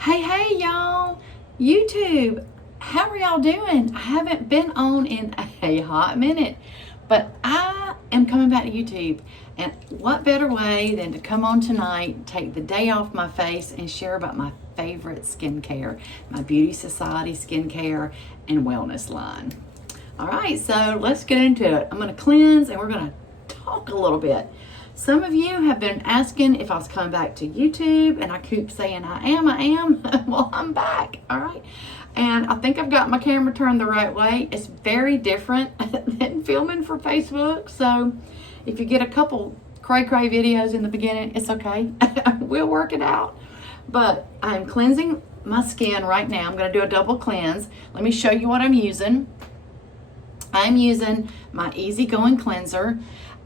Hey, y'all. YouTube, how are y'all doing? I haven't been on in a hot minute, but I am coming back to YouTube. And what better way than to come on tonight, take the day off my face, and share about my favorite skincare, my Beauty Society skincare and wellness line. All right, so let's get into it. I'm going to cleanse and we're going to talk a little bit. Some of you have been asking if I was coming back to YouTube, and I keep saying I am. Well, I'm back, all right? And I think I've got my camera turned the right way. It's very different than filming for Facebook, so if you get a couple cray-cray videos in the beginning, it's okay. We'll work it out. But I'm cleansing my skin right now. I'm going to do a double cleanse. Let me show you what I'm using. I'm using my Easygoing Cleanser.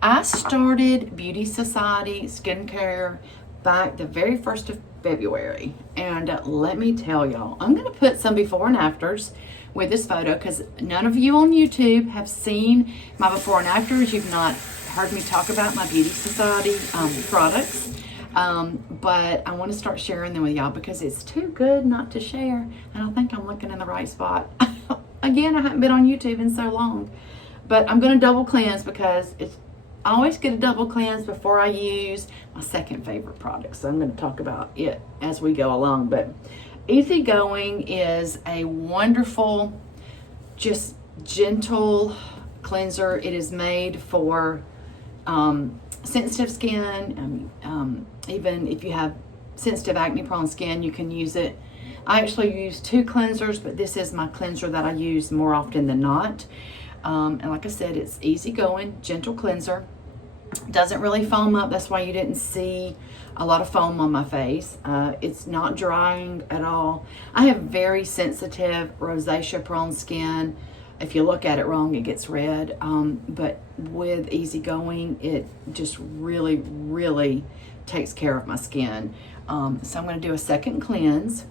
I started Beauty Society skincare back the very 1st of February. And let me tell y'all, I'm going to put some before and afters with this photo because none of you on YouTube have seen my before and afters. You've not heard me talk about my Beauty Society products. But I want to start sharing them with y'all because it's too good not to share. And I think I'm looking in the right spot. Again, I haven't been on YouTube in so long. But I'm going to double cleanse because I always get a double cleanse before I use my second favorite product. So I'm going to talk about it as we go along. But Easygoing is a wonderful, just gentle cleanser. It is made for sensitive skin. Even if you have sensitive acne-prone skin, you can use it. I actually use 2 cleansers, but this is my cleanser that I use more often than not. And like I said, it's easygoing, gentle cleanser. Doesn't really foam up. That's why you didn't see a lot of foam on my face. It's not drying at all. I have very sensitive rosacea prone skin. If you look at it wrong, it gets red. But with Easygoing, it just really, really takes care of my skin. So I'm going to do a second cleanse.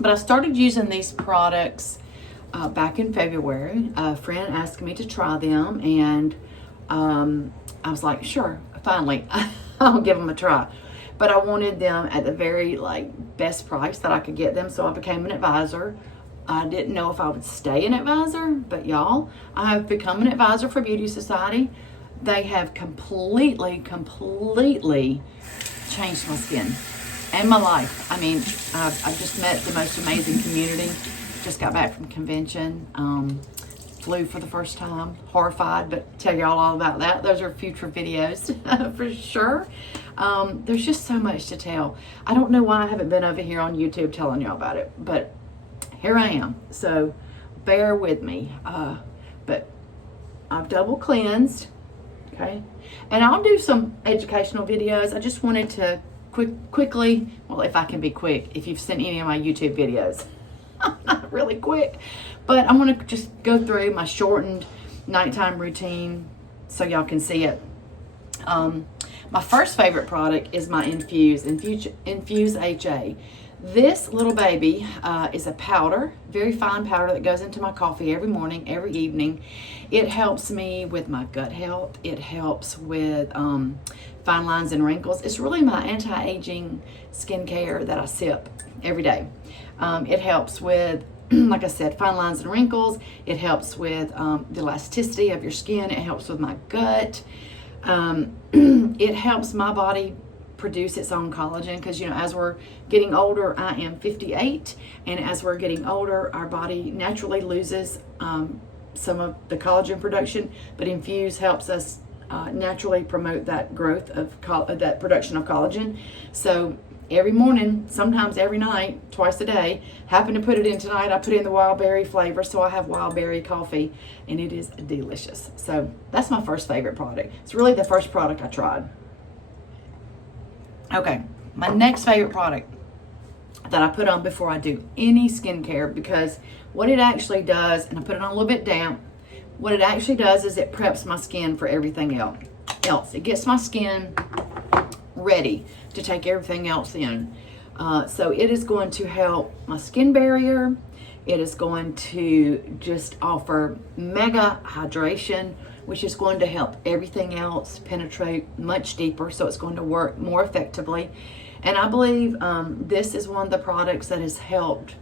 But I started using these products back in February. A friend asked me to try them, and I was like, sure, finally, I'll give them a try. But I wanted them at the very best price that I could get them, so I became an advisor. I didn't know if I would stay an advisor, but y'all, I have become an advisor for Beauty Society. They have completely changed my skin and my life. I mean, I've just met the most amazing community. Just got back from convention, flew for the first time, horrified, but tell y'all all about that. Those are future videos for sure. There's just so much to tell. I don't know why I haven't been over here on YouTube telling y'all about it, but here I am. So bear with me. But I've double cleansed, okay? And I'll do some educational videos. I just wanted to quickly, well, if I can be quick, if you've seen any of my YouTube videos. I'm not really quick, but I'm going to just go through my shortened nighttime routine so y'all can see it. My first favorite product is my Infuse HA. This little baby is a powder, very fine powder that goes into my coffee every morning, every evening. It helps me with my gut health. It helps with fine lines and wrinkles. It's really my anti-aging skincare that I sip every day. It helps with, like I said, fine lines and wrinkles. It helps with the elasticity of your skin. It helps with my gut. It helps my body produce its own collagen because, as we're getting older, I am 58, and as we're getting older, our body naturally loses some of the collagen production, but Infuse helps us naturally promote that growth of that production of collagen. So every morning, sometimes every night, twice a day, happen to put it in tonight. I put in the wild berry flavor, so I have wild berry coffee, and it is delicious. So that's my first favorite product. It's really the first product I tried. Okay, my next favorite product that I put on before I do any skincare, because what it actually does, and I put it on a little bit damp, what it actually does is it preps my skin for everything else. It gets my skin ready to take everything else in. So it is going to help my skin barrier. It is going to just offer mega hydration, which is going to help everything else penetrate much deeper. So it's going to work more effectively. And I believe this is one of the products that has helped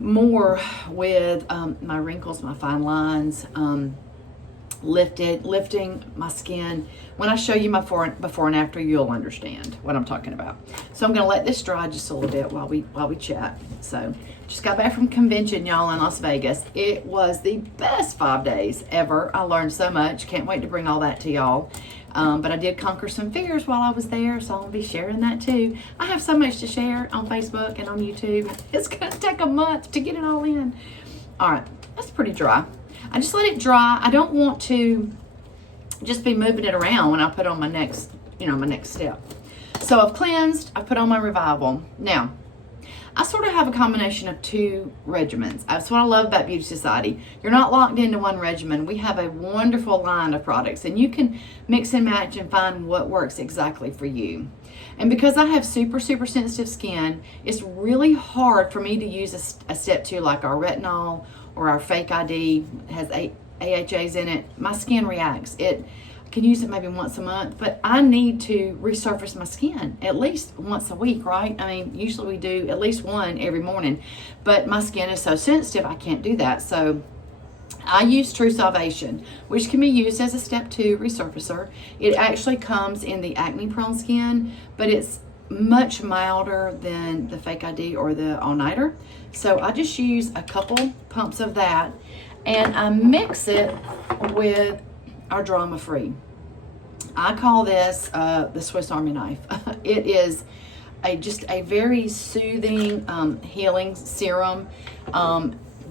more with my wrinkles, my fine lines, lifting my skin. When I show you my before and after, you'll understand what I'm talking about. So I'm going to let this dry just a little bit while we chat. So just got back from convention, y'all, in Las Vegas. It was the best 5 days ever. I learned so much. Can't wait to bring all that to y'all. But I did conquer some fears while I was there, so I'll be sharing that too. I have so much to share on Facebook and on YouTube. It's going to take a month to get it all in. All right, that's pretty dry. I just let it dry. I don't want to just be moving it around when I put on my next, my next step. So I've cleansed, I put on my Revival. Now, I sort of have a combination of 2 regimens. That's what I love about Beauty Society. You're not locked into one regimen. We have a wonderful line of products, and you can mix and match and find what works exactly for you. And because I have super, super sensitive skin, it's really hard for me to use a step 2 like our retinol or our fake ID. It has AHAs in it. My skin reacts. I can use it maybe once a month, but I need to resurface my skin at least once a week, right? I mean, usually we do at least one every morning, but my skin is so sensitive, I can't do that. So I use True Salvation, which can be used as a step 2 resurfacer. It actually comes in the acne prone skin, but it's much milder than the fake ID or the all nighter. So I just use a couple pumps of that, and I mix it with our Drama Free. I call this the Swiss Army knife. It is just a very soothing, healing serum.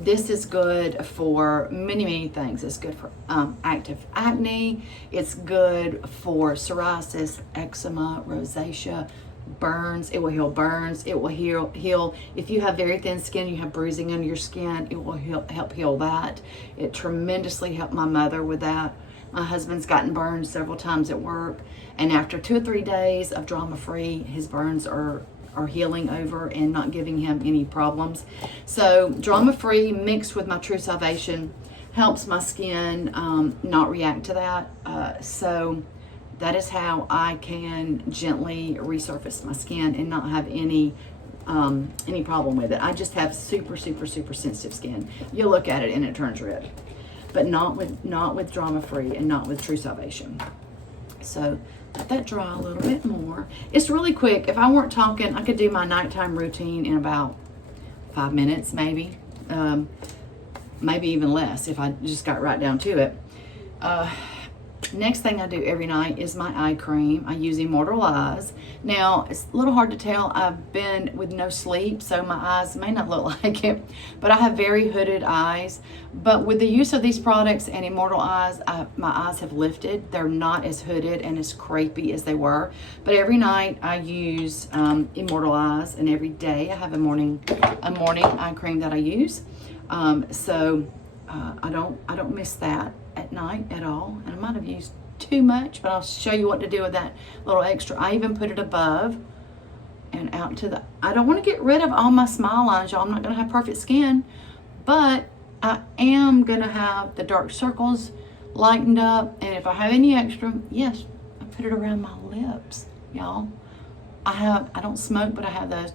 This is good for many, many things. It's good for active acne. It's good for psoriasis, eczema, rosacea, burns. It will heal burns. It will heal if you have very thin skin, you have bruising under your skin, it will help heal that. It tremendously helped my mother with that. My husband's gotten burned several times at work, and after 2 or 3 days of Drama Free, his burns are healing over and not giving him any problems. So Drama Free mixed with my True Salvation helps my skin not react to that. So that is how I can gently resurface my skin and not have any problem with it. I just have super, super, super sensitive skin. You look at it and it turns red, but not with Drama Free and not with True Salvation. So let that dry a little bit more. It's really quick. If I weren't talking, I could do my nighttime routine in about 5 minutes, maybe even less if I just got right down to it. Next thing I do every night is my eye cream. I use Immortal Eyes. Now, it's a little hard to tell. I've been with no sleep, so my eyes may not look like it, but I have very hooded eyes. But with the use of these products and Immortal Eyes, my eyes have lifted. They're not as hooded and as crepey as they were. But every night I use Immortal Eyes, and every day I have a morning eye cream that I use. So I don't miss that at night at all. And I might have used too much, but I'll show you what to do with that little extra. I even put it above and out to the, I don't want to get rid of all my smile lines, y'all. I'm not going to have perfect skin, but I am going to have the dark circles lightened up. And if I have any extra, yes, I put it around my lips, y'all. I don't smoke, but I have those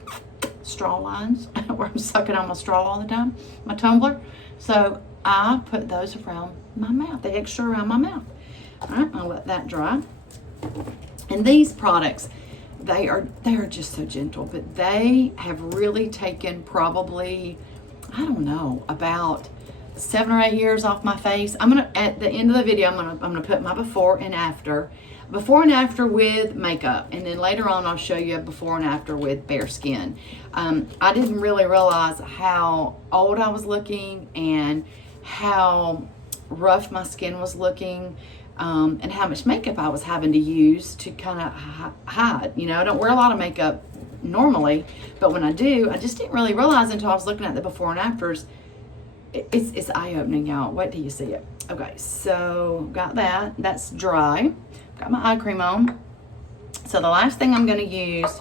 straw lines where I'm sucking on my straw all the time, my tumbler. So I put those around my mouth, the extra around my mouth. All right, I'll let that dry. And these products, they are just so gentle, but they have really taken probably, I don't know, about 7 or 8 years off my face. I'm gonna, at the end of the video, I'm gonna put my before and after with makeup, and then later on I'll show you a before and after with bare skin. I didn't really realize how old I was looking and how rough my skin was looking, and how much makeup I was having to use to kind of hide. You know, I don't wear a lot of makeup normally, but when I do, I just didn't really realize until I was looking at the before and afters. It's eye-opening, y'all. Wait till you see it. Okay, so got that. That's dry. Got my eye cream on. So the last thing I'm going to use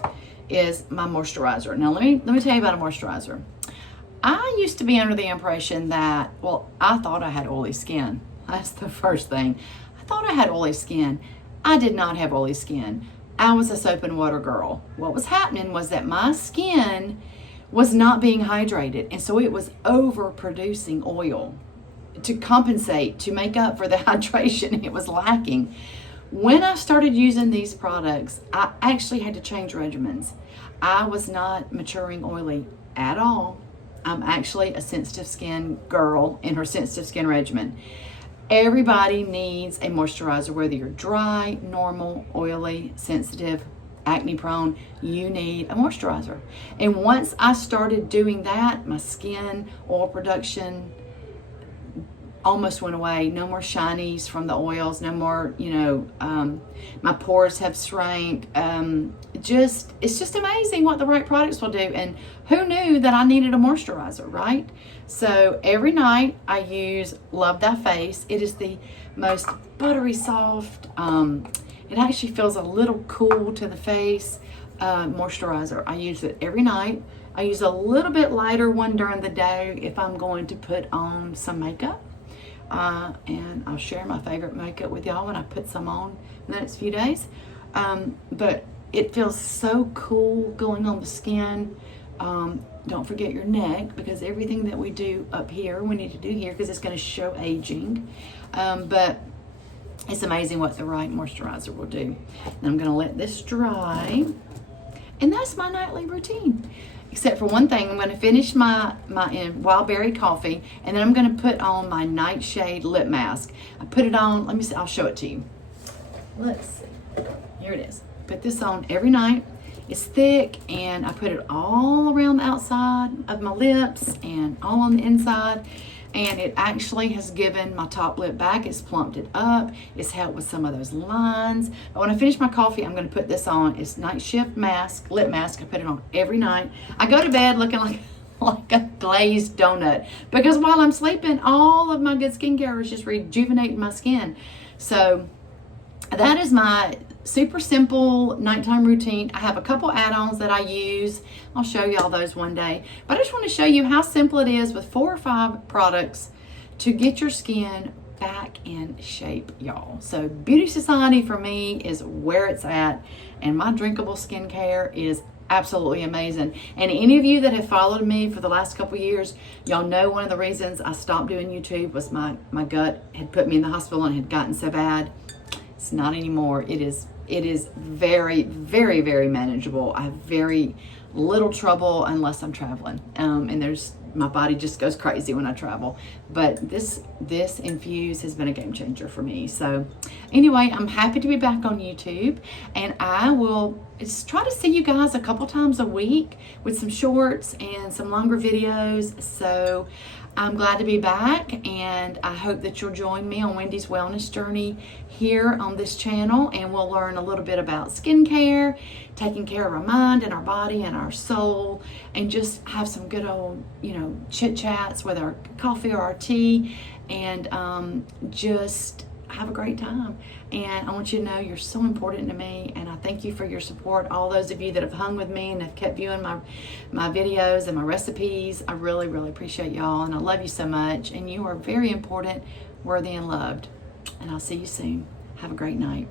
is my moisturizer. Now let me tell you about a moisturizer. I used to be under the impression that, well, I thought I had oily skin. That's the first thing. I thought I had oily skin. I did not have oily skin. I was a soap and water girl. What was happening was that my skin was not being hydrated, and so it was overproducing oil to compensate, to make up for the hydration it was lacking. When I started using these products, I actually had to change regimens. I was not maturing oily at all. I'm actually a sensitive skin girl in her sensitive skin regimen. Everybody needs a moisturizer, whether you're dry, normal, oily, sensitive, acne prone, you need a moisturizer. And once I started doing that, my skin oil production almost went away. No more shinies from the oils, no more, my pores have shrank. It's just amazing what the right products will do. And who knew that I needed a moisturizer, right? So every night I use Love Thy Face. It is the most buttery soft, it actually feels a little cool to the face moisturizer. I use it every night. I use a little bit lighter one during the day if I'm going to put on some makeup. And I'll share my favorite makeup with y'all when I put some on in the next few days. But it feels so cool going on the skin. Don't forget your neck, because everything that we do up here, we need to do here because it's going to show aging. But it's amazing what the right moisturizer will do. And I'm going to let this dry. And that's my nightly routine. Except for one thing, I'm going to finish my wild berry coffee, and then I'm going to put on my Nightshade lip mask. I put it on, let me see, I'll show it to you. Let's see. Here it is. Put this on every night. It's thick, and I put it all around the outside of my lips and all on the inside. And it actually has given my top lip back. It's plumped it up. It's helped with some of those lines. But when I finish my coffee, I'm going to put this on. It's Night Shift mask, lip mask. I put it on every night. I go to bed looking like a glazed donut, because while I'm sleeping, all of my good skincare is just rejuvenating my skin. So that is my super simple nighttime routine. I have a couple add-ons that I use. I'll show y'all those one day. But I just want to show you how simple it is with 4 or 5 products to get your skin back in shape, y'all. So Beauty Society for me is where it's at, and my drinkable skincare is absolutely amazing. And any of you that have followed me for the last couple years, y'all know one of the reasons I stopped doing YouTube was my gut had put me in the hospital and had gotten so bad. It's not anymore. It is very, very, very manageable. I have very little trouble unless I'm traveling. And my body just goes crazy when I travel. But this Infuse has been a game changer for me. So anyway, I'm happy to be back on YouTube, and I will try to see you guys a couple times a week with some shorts and some longer videos. So I'm glad to be back, and I hope that you'll join me on Wendy's Wellness Journey here on this channel, and we'll learn a little bit about skincare, taking care of our mind and our body and our soul, and just have some good old, chit chats with our coffee or our tea, and just have a great time. And I want you to know you're so important to me, and I thank you for your support. All those of you that have hung with me and have kept viewing my videos and my recipes, I really, really appreciate y'all, and I love you so much, and you are very important, worthy, and loved. And I'll see you soon. Have a great night.